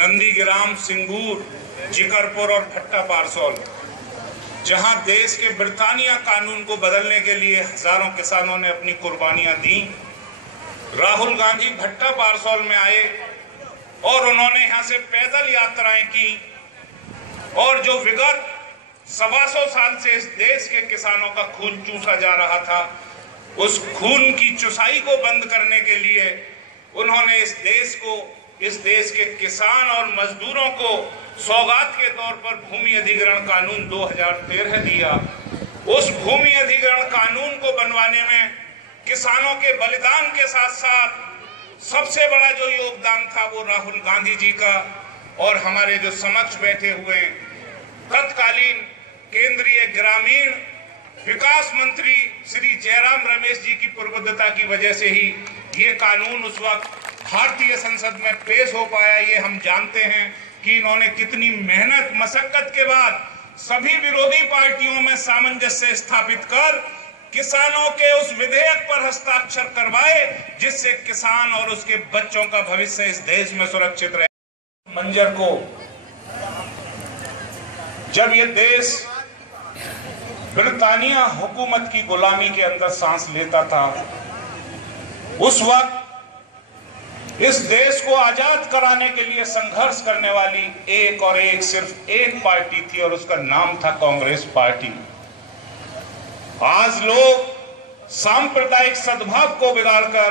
नंदीग्राम, सिंगूर, जिकरपुर और भट्टा पारसौल, जहां देश के ब्रिटानिया कानून को बदलने के लिए हजारों किसानों ने अपनी कुर्बानियां दी। राहुल गांधी भट्टा पारसौल में आए और उन्होंने यहां से पैदल यात्राएं की और जो विगत 125 साल से इस देश के किसानों का खून चूसा जा रहा था, उस खून की चुसाई को बंद करने के लिए उन्होंने इस देश के किसान और मजदूरों को सौगात के तौर पर भूमि अधिग्रहण कानून 2013 दिया। उस भूमि अधिग्रहण कानून को बनवाने में किसानों के बलिदान के साथ साथ सबसे बड़ा जो योगदान था वो राहुल गांधी जी का और हमारे जो समक्ष बैठे हुए तत्कालीन केंद्रीय ग्रामीण विकास मंत्री श्री जयराम रमेश जी की पूर्वदता की वजह से ही ये कानून उस वक्त भारतीय संसद में पेश हो पाया। ये हम जानते हैं कि इन्होंने कितनी मेहनत मशक्कत के बाद सभी विरोधी पार्टियों में सामंजस्य स्थापित कर किसानों के उस विधेयक पर हस्ताक्षर करवाए जिससे किसान और उसके बच्चों का भविष्य इस देश में सुरक्षित रहे। मंजर को जब ये देश ब्रिटानिया हुकूमत की गुलामी के अंदर सांस लेता था, उस वक्त इस देश को आजाद कराने के लिए संघर्ष करने वाली सिर्फ एक पार्टी थी और उसका नाम था कांग्रेस पार्टी। आज लोग सांप्रदायिक सद्भाव को बिगाड़कर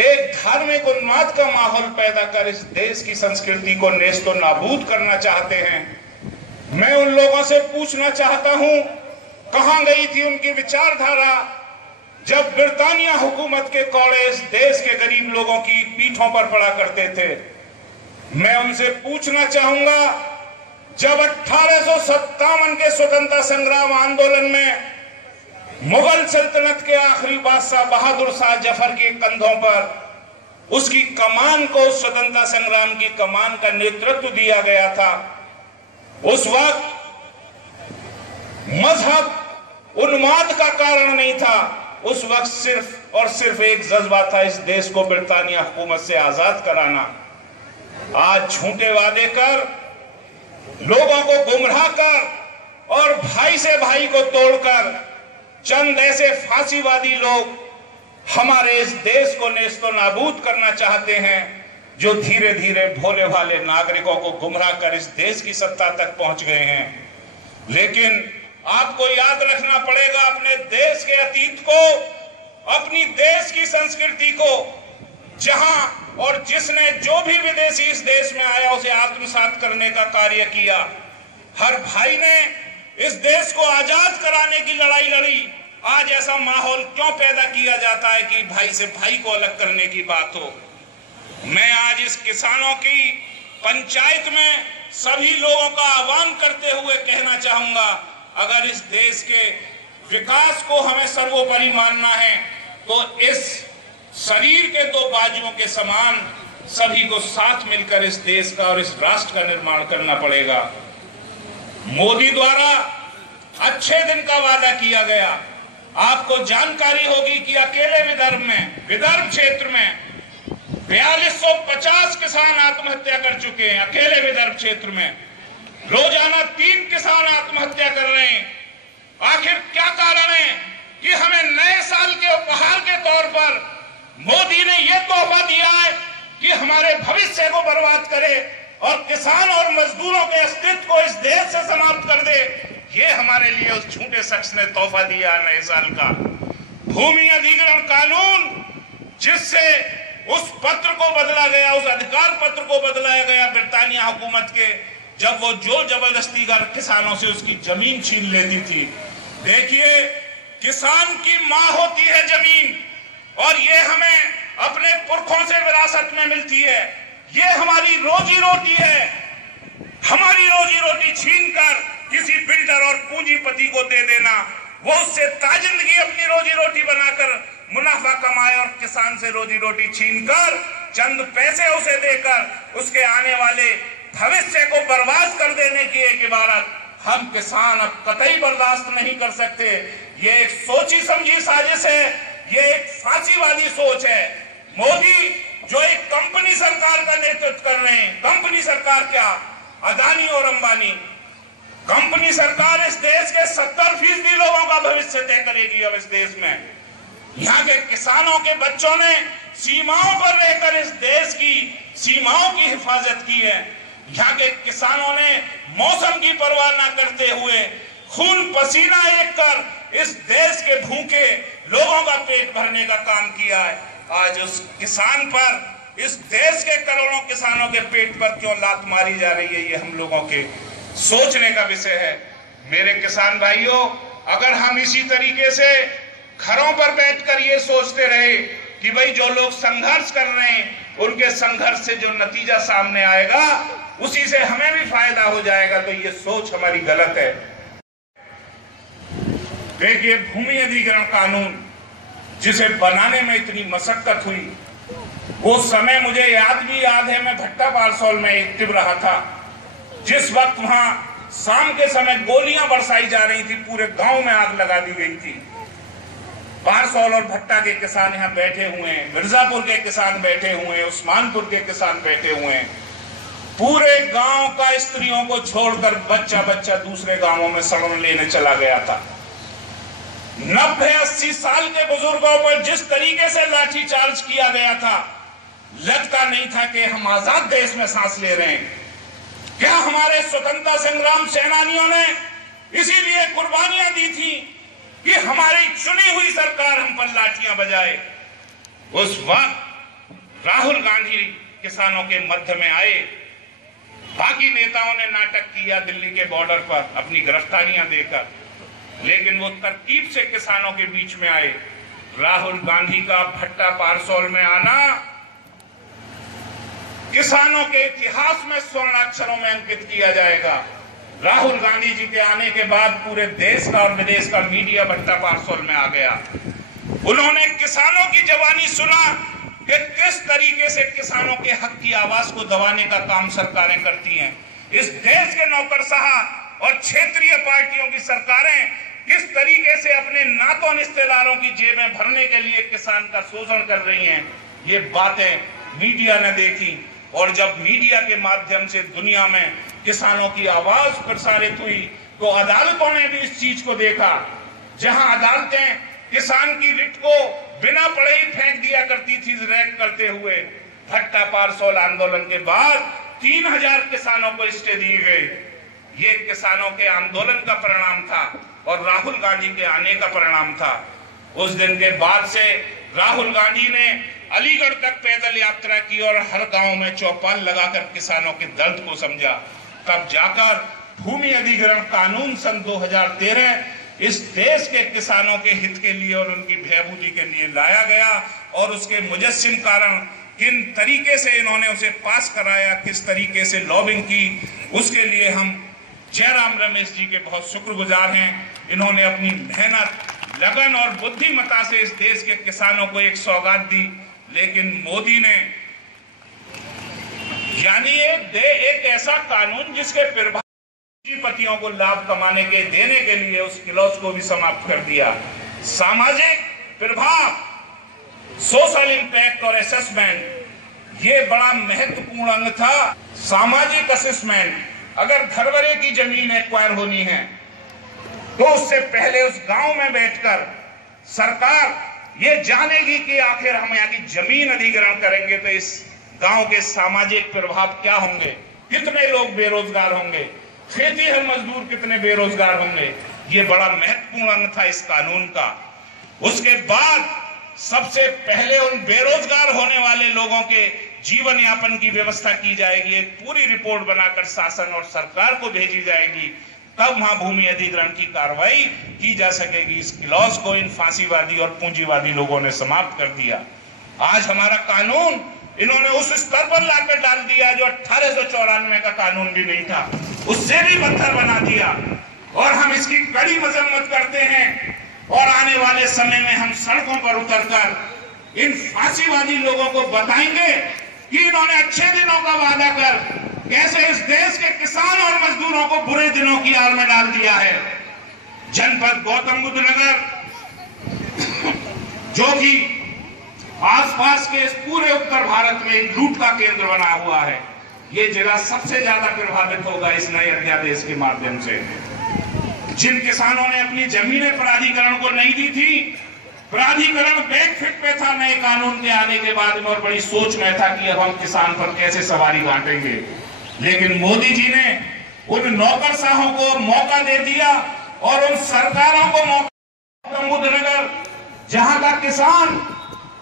एक धार्मिक उन्माद का माहौल पैदा कर इस देश की संस्कृति को नेस्तो नाबूद करना चाहते हैं। मैं उन लोगों से पूछना चाहता हूं, कहां गई थी उनकी विचारधारा जब ब्रिटानिया हुकूमत के कौड़े इस देश के गरीब लोगों की पीठों पर पड़ा करते थे। मैं उनसे पूछना चाहूंगा, जब 1857 के स्वतंत्रता संग्राम आंदोलन में मुगल सल्तनत के आखिरी बादशाह बहादुर शाह जफर के कंधों पर उसकी कमान को, स्वतंत्रता संग्राम की कमान का नेतृत्व दिया गया था, उस वक्त मजहब उन्माद का कारण नहीं था। उस वक्त सिर्फ और सिर्फ एक जज्बा था, इस देश को ब्रिटानिया हुकूमत से आजाद कराना। आज झूठे वादे कर, लोगों को गुमराह कर और भाई से भाई को तोड़कर चंद ऐसे फांसीवादी लोग हमारे इस देश को नेस्तो नाबूद करना चाहते हैं, जो धीरे धीरे भोले भाले नागरिकों को गुमराह कर इस देश की सत्ता तक पहुंच गए हैं। लेकिन आपको याद रखना पड़ेगा अपने देश के अतीत को, अपनी देश की संस्कृति को, जहां और जिसने जो भी विदेशी इस देश में आया उसे आत्मसात करने का कार्य किया। हर भाई ने इस देश को आजाद कराने की लड़ाई लड़ी। आज ऐसा माहौल क्यों पैदा किया जाता है कि भाई से भाई को अलग करने की बात हो। मैं आज इस किसानों की पंचायत में सभी लोगों का आह्वान करते हुए कहना चाहूंगा, अगर इस देश के विकास को हमें सर्वोपरि मानना है तो इस शरीर के दो बाजुओं के समान सभी को साथ मिलकर इस देश का और इस राष्ट्र का निर्माण करना पड़ेगा। मोदी द्वारा अच्छे दिन का वादा किया गया। आपको जानकारी होगी कि अकेले विदर्भ क्षेत्र में 4250 किसान आत्महत्या कर चुके हैं। अकेले विदर्भ क्षेत्र में रोजाना 3 किसान आत्महत्या कर रहे हैं। आखिर क्या कारण है कि हमें नए साल के उपहार के तौर पर मोदी ने यह तोहफा दिया है कि हमारे भविष्य को बर्बाद करे और किसान और मजदूरों के अस्तित्व को इस देश से समाप्त कर दे। ये हमारे लिए उस झूठे शख्स ने तोहफा दिया नए साल का। भूमि अधिग्रहण कानून, जिससे उस पत्र को बदला गया, उस अधिकार पत्र को बदलाया गया ब्रिटानिया हुकूमत के, जब वो जोर जबरदस्ती कर किसानों से उसकी जमीन छीन लेती थी। देखिए, किसान की मां होती है जमीन और ये हमें अपने पुरखों से विरासत में मिलती है। ये हमारी रोजी रोटी है। हमारी रोजी रोटी छीन कर किसी बिल्डर और पूंजीपति को दे देना, वो उससे ताजिंदगी अपनी रोजी रोटी बनाकर मुनाफा कमाए और किसान से रोजी रोटी छीनकर चंद पैसे उसे देकर उसके आने वाले भविष्य को बर्बाद कर देने की एक इबारत हम किसान अब कतई बर्दाश्त नहीं कर सकते। ये एक सोची समझी साजिश है, ये एक फांसीवादी सोच है। मोदी जो एक कंपनी सरकार का नेतृत्व कर रहे सरकार क्या, अदानी और अंबानी, कंपनी सरकार इस देश के 70% लोगों का भविष्य तय करेगी। अब इस देश में यहाँ के किसानों के बच्चों ने सीमाओं पर रहकर इस देश की सीमाओं की हिफाजत की है। यहाँ के किसानों ने मौसम की परवाह न करते हुए खून पसीना एक कर इस देश के भूखे लोगों का पेट भरने का काम किया है। आज उस किसान पर, इस देश के करोड़ों किसानों के पेट पर क्यों लात मारी जा रही है, ये हम लोगों के सोचने का विषय है। मेरे किसान भाइयों, अगर हम इसी तरीके से घरों पर बैठकर ये सोचते रहे कि भाई जो लोग संघर्ष कर रहे हैं उनके संघर्ष से जो नतीजा सामने आएगा उसी से हमें भी फायदा हो जाएगा, तो ये सोच हमारी गलत है। देखिए, भूमि अधिग्रहण कानून जिसे बनाने में इतनी मशक्कत हुई, वो समय मुझे याद है। मैं भट्टा पारसौल में एक्टिव रहा था जिस वक्त वहां शाम के समय गोलियां बरसाई जा रही थी, पूरे गांव में आग लगा दी गई थी। पारसौल और भट्टा के किसान यहाँ बैठे हुए हैं, मिर्जापुर के किसान बैठे हुए हैं, उस्मानपुर के किसान बैठे हुए हैं। पूरे गांव का स्त्रियों को छोड़कर बच्चा बच्चा दूसरे गांवों में शरण लेने चला गया था। 90-80 साल के बुजुर्गों पर जिस तरीके से लाठीचार्ज किया गया था, लगता नहीं था कि हम आजाद देश में सांस ले रहे हैं। क्या हमारे स्वतंत्रता संग्राम सेनानियों ने इसीलिए कुर्बानियां दी थी कि हमारी चुनी हुई सरकार हम पर लाठियां बजाए? उस वक्त राहुल गांधी किसानों के मध्य में आए, बाकी नेताओं ने नाटक किया दिल्ली के बॉर्डर पर अपनी गिरफ्तारियां देकर, लेकिन वो तरकीब से किसानों के बीच में आए। राहुल गांधी का भट्टा पारसौल में आना किसानों के इतिहास में स्वर्ण अक्षरों में अंकित किया जाएगा। राहुल गांधी जी के आने के बाद पूरे देश का और विदेश का मीडिया भट्टा पारसौल में आ गया। उन्होंने किसानों की जवानी सुना कि किस तरीके से किसानों के हक की आवाज को दबाने का काम सरकारें करती हैं। इस देश के नौकरशाह और क्षेत्रीय पार्टियों की सरकारें किस तरीके से अपने नातों रिश्तेदारों की जेबें भरने के लिए किसान का शोषण कर रही हैं, ये बातें मीडिया ने देखी। और जब मीडिया के माध्यम से दुनिया में किसानों की आवाज प्रसारित हुई तो अदालतों ने भी इस चीज को देखा। जहां अदालतें किसान की रिट को बिना पढ़े ही फेंक दिया करती थी रैक करते हुए, भट्टा पारसौल आंदोलन के बाद 3000 किसानों को स्टे दिए गए। ये किसानों के आंदोलन का परिणाम था और राहुल गांधी के आने का परिणाम था। उस दिन के बाद से राहुल गांधी ने अलीगढ़ तक पैदल यात्रा की और हर गांव में चौपाल लगाकर किसानों के दर्द को समझा। तब जाकर भूमि अधिग्रहण कानून सन 2013 इस देश के किसानों के हित के लिए और उनकी भयभूति के लिए लाया गया। और उसके मुजस्सिम कारण किन तरीके से इन्होंने उसे पास कराया, किस तरीके से लॉबिंग की, उसके लिए हम जयराम रमेश जी के बहुत शुक्रगुजार हैं। इन्होंने अपनी मेहनत, लगन और बुद्धिमत्ता से इस देश के किसानों को एक सौगात दी। लेकिन मोदी ने यानी एक ऐसा कानून जिसके पूंजीपतियों को लाभ कमाने के देने के लिए उस क्लॉज को भी समाप्त कर दिया। सामाजिक प्रभाव, सोशल इम्पैक्ट और असेसमेंट, ये बड़ा महत्वपूर्ण अंग था। सामाजिक असेसमेंट, अगर घरवरे की जमीन एक्वायर होनी है तो उससे पहले उस गांव में बैठकर सरकार ये जानेगी कि आखिर हम यहाँ की जमीन अधिग्रहण करेंगे तो इस गांव के सामाजिक प्रभाव क्या होंगे, कितने लोग बेरोजगार होंगे, खेतीहर मजदूर कितने बेरोजगार होंगे। ये बड़ा महत्वपूर्ण अंग था इस कानून का। उसके बाद सबसे पहले उन बेरोजगार होने वाले लोगों के जीवन यापन की व्यवस्था की जाएगी। एक पूरी रिपोर्ट बनाकर शासन और सरकार को भेजी जाएगी, तब वहां भूमि अधिग्रहण की कार्रवाई की जा सकेगी। इस क्लॉज को इन फांसीवादी और पूंजीवादी लोगों ने समाप्त कर दिया। आज हमारा कानून इन्होंने उस स्तर पर लाकर डाल दिया जो 1894 का कानून भी नहीं था, उससे भी बदतर बना दिया। और हम इसकी कड़ी मजम्मत करते हैं और आने वाले समय में हम सड़कों पर उतरकर इन फांसीवादी लोगों को बताएंगे कि इन्होंने अच्छे दिनों का वादा कर कैसे इस देश के किसान और मजदूरों को बुरे दिनों की आड़ में डाल दिया है। जनपद गौतम बुद्ध नगर जो कि आसपास के इस पूरे उत्तर भारत में एक लूट का केंद्र बना हुआ है, ये जिला सबसे ज्यादा प्रभावित होगा इस नए अध्यादेश के माध्यम से। जिन किसानों ने अपनी जमीनें प्राधिकरण को नहीं दी थी, प्राधिकरण बैकफुट पे था नए कानून के आने के बाद में और बड़ी सोच में था कि अब हम किसान पर कैसे सवारी बांटेंगे, लेकिन मोदी जी ने उन नौकरशाहों को मौका दे दिया और उन सरकारों को मौका। गौतम बुद्ध नगर जहां का किसान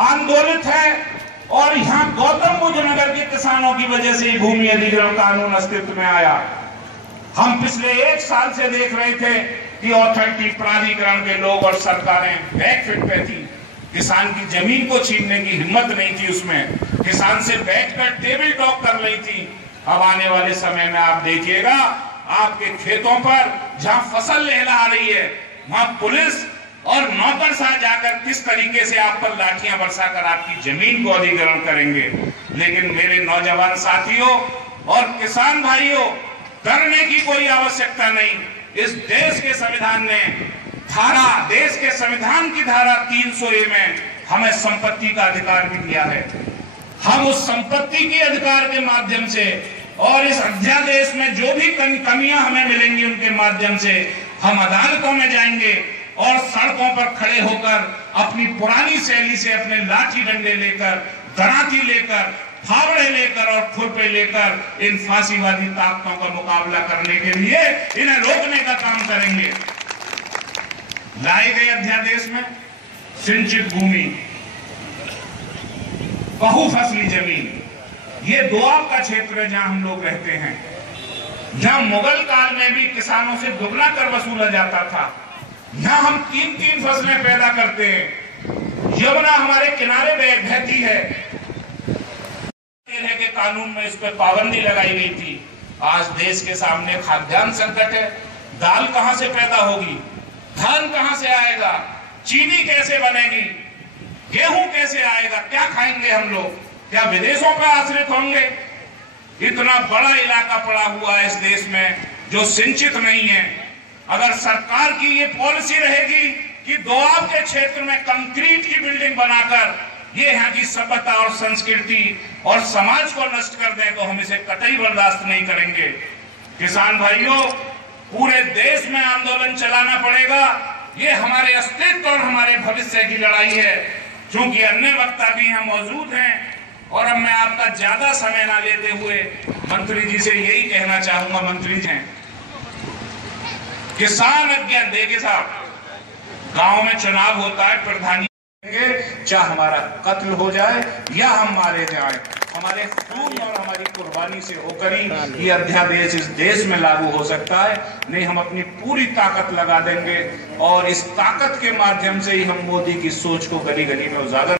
आंदोलित है और यहां गौतम बुद्ध नगर के किसानों की वजह से भूमि अधिग्रहण कानून अस्तित्व में आया। हम पिछले 1 साल से देख रहे थे कि अथॉरिटी प्राधिकरण के लोग और सरकारें बैकफुट पे थी, किसान की जमीन को छीनने की हिम्मत नहीं थी, उसमें किसान से बैठकर टेबल टॉक कर रही थी। अब आने वाले समय में आप देखिएगा आपके खेतों पर जहां फसल लहला रही है वहां पुलिस और नौकरशाह जाकर किस तरीके से आप पर लाठियां बरसाकर आपकी जमीन को अधिग्रहण करेंगे। लेकिन मेरे नौजवान साथियों और किसान भाइयों, डरने की कोई आवश्यकता नहीं। इस देश के संविधान ने देश के संविधान की धारा 300A में हमें संपत्ति का अधिकार भी दिया है। हम उस संपत्ति के अधिकार के माध्यम से और इस अध्यादेश में जो भी कमियां हमें मिलेंगी उनके माध्यम से हम अदालतों में जाएंगे और सड़कों पर खड़े होकर अपनी पुरानी शैली से अपने लाठी डंडे लेकर, दराती लेकर, फावड़े लेकर और खुरपे लेकर इन फांसीवादी ताकतों का मुकाबला करने के लिए इन्हें रोकने का काम करेंगे। लाए गए अध्यादेश में सिंचित भूमि, बहुफसली जमीन, ये दोआब का क्षेत्र है जहां हम लोग रहते हैं, जहां मुगल काल में भी किसानों से दुगना कर वसूला जाता था। यहां हम 3-3 फसलें पैदा करते हैं। यमुना हमारे किनारे बहती है। के कानून में इस पर पाबंदी लगाई गई थी। आज देश के सामने खाद्यान्न संकट है। दाल कहां से पैदा होगी, धान कहां से आएगा, चीनी कैसे बनेगी, गेहूं कैसे आएगा, क्या खाएंगे हम लोग, क्या विदेशों पर आश्रित होंगे। इतना बड़ा इलाका पड़ा हुआ है इस देश में जो सिंचित नहीं है। अगर सरकार की ये पॉलिसी रहेगी कि दोआब के क्षेत्र में कंक्रीट की बिल्डिंग बनाकर ये यहाँ की सभ्यता और संस्कृति और समाज को नष्ट कर दें, तो हम इसे कतई बर्दाश्त नहीं करेंगे। किसान भाइयों, पूरे देश में आंदोलन चलाना पड़ेगा। ये हमारे अस्तित्व और हमारे भविष्य की लड़ाई है। क्योंकि अन्य वक्ता भी यहाँ मौजूद हैं और अब मैं आपका ज्यादा समय ना लेते हुए मंत्री जी से यही कहना चाहूंगा। मंत्री जी हैं किसान अज्ञान देखे साहब, गांव में चुनाव होता है, प्रधानी चाहे हमारा कत्ल हो जाए या हम मारे जाए, हमारे खून और हमारी कुर्बानी से होकर ही ये अध्यादेश इस देश में लागू हो सकता है। नहीं, हम अपनी पूरी ताकत लगा देंगे और इस ताकत के माध्यम से ही हम मोदी की सोच को गली गली में उजागर